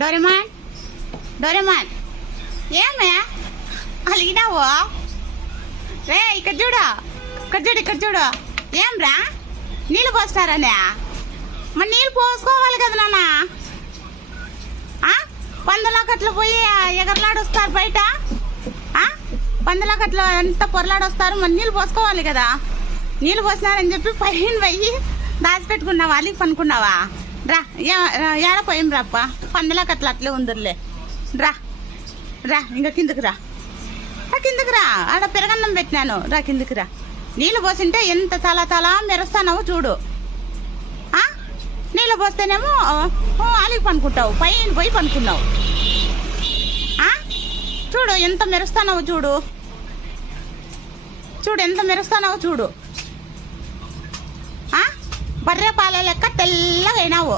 Doraemon Doraemon ఏమే అలిగినావు రే ఇక్కడ చూడు ఇక్కడ చూడు ఏం రా నీళ్ళు పోస్తారనే మరి నీళ్ళు పోసుకోవాలి కదా నాన్న పందులాకట్లు పోయి ఎగరలాడొస్తారు బయట పందులాకట్లు ఎంత పొరలాడొస్తారు మరి నీళ్ళు పోసుకోవాలి కదా నీళ్ళు పోసినారని చెప్పి పైన పోయి దాచిపెట్టుకున్నావా అలిగి పనుకున్నావా రా ఏడ పోయాం రాప్ప పందులాకట్లు అట్లే ఉందిలే రా రా ఇంకా కిందకి రా కిందకి రా ఆడ పెరగన్నం పెట్టినాను రా కిందకి రా నీళ్ళు పోసింటే ఎంత తల తల మెరుస్తానో చూడు నీళ్ళు పోస్తేనేమో అలిగి పనుకుంటావు పైన పోయి పనుకున్నావు చూడు ఎంత మెరుస్తానో చూడు ఎంత మెరుస్తానో చూడు బర్రె పాల లెక్క తెల్లగా అయినావు